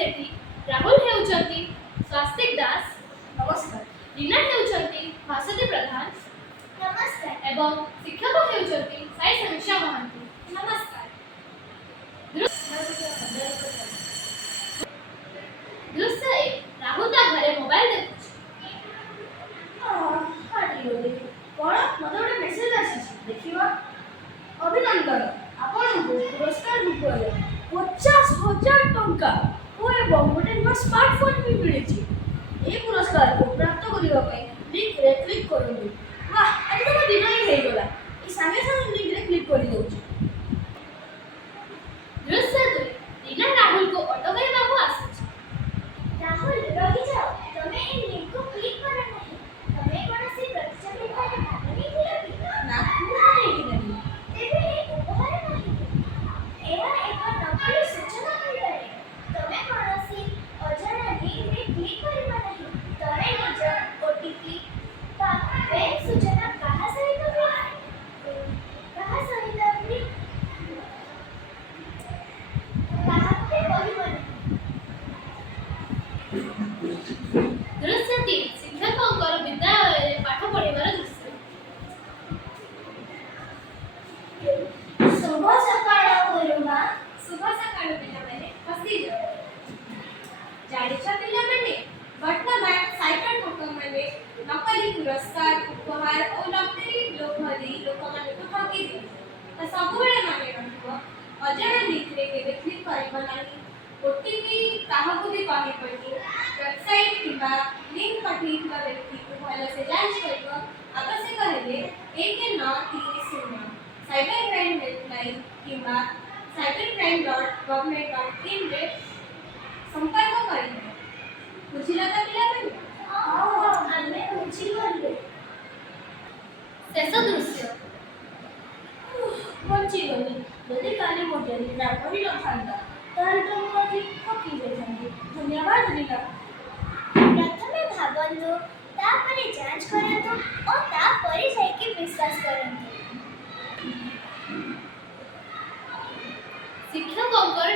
सेठी, राहुल हेउचंती स्वास्तिक दास, नमस्कार। रीना हेउचंती भासती प्रधान, नमस्कार। एवं शिक्षक हेउचंती साई समीक्षा महांती। नमस्कार। दृश्य एक, राहुल ता घरे मोबाइल देखुछि। कौन मत गोटे मेसेज आसी देखिवा। अभिनंदन, आपनको पुरस्कार रूपरे 50,000 टंका और गोटे नया स्मार्टफोन भी मिली। ए पुरस्कार को प्राप्त करने लिंक रे क्लिक करूँ। वाह, आज तो दिन ही हो गला। ये संगे संगे लिंक रे क्लिक कर दउछि। दृश्य दुई, रीना राहुल को ऑटो कहबाकू आसुछि। राहुल रही जाओ, तुम्हें इन लिंक को क्लिक करना नहीं। तुम्हें कौन सी प्रतियोगिता में भाग नहीं लिया कि? ना, नहीं नहीं। तेरे एक उपहार नहीं। यह एक नकली सूचना मिलबारे। तुम्हें कौन सी अजाना लिंक रे क्लिक करना नहीं। तुम्हें निज ओटीपी बा बैंक सूचना कहाँ सहित कहाँ पे कहबनी। दृश्य तीन, शिक्षकଙ୍କର विद्यालୟରେ ପାଠ ପଢ଼ିବାର ଦୃଶ୍ୟ। शुभ सकाळ गुरुमा। शुभ सकाळ ପିଲାମାନେ, ହସିଯାଅ। ଜାଣିଛ ପିଲାମାନେ, ବର୍ତ୍ତମାନ ସାଇବର ଠକମାନେ ନକଲି ପୁରସ୍କାର, ଉପହାର ଓ ନକଲି ଲୋଭ ଦେଇ ଲୋକମାନଙ୍କୁ ଠକି ଦିଅନ୍ତି। ତ ସବୁବେଳେ ମନେ ରଖିବ, ଅଜାଣା ଲିଙ୍କରେ କେବେ କ୍ଲିକ୍ କରିବ ନାହିଁ। ଓଟିପି କାହାକୁ ବି କହିବନି। ୱେବସାଇଟ୍ କିମ୍ବା ଲିଙ୍କ ପଠାଇଥିବା ବ୍ୟକ୍ତିକୁ ଭଲସେ ଯାଞ୍ଚ କରିବ। ଆବଶ୍ୟକ ହେଲେ 1930 ସାଇବର କ୍ରାଇମ୍ ହେଲ୍ପଲାଇନ୍ କିମ୍ବା cybercrime.government.in ରେ संपर्क करिए। बुझिला त पिलाମାନେ? ଆମେ ବୁଝିଗଲୁ। ଶେଷ ଦୃଶ୍ୟ। ବଞ୍ଚିଗଲି। ଯଦି କାଲି ଗୋଟେ ରୀନା ପଡ଼ି ନଥାନ୍ତା ତାହେଲେ ତ ମୁଁ ଆଜି ଠକି ଯାଇଥାନ୍ତି। ଧନ୍ୟବାଦ ରୀନା। ପ୍ରଥମେ ଭାବନ୍ତୁ, ତାପରେ ଯାଞ୍ଚ କରନ୍ତୁ ଓ ତାପରେ ଯାଇକି ବିଶ୍ୱାସ କରନ୍ତୁ। ଶିକ୍ଷକଙ୍କର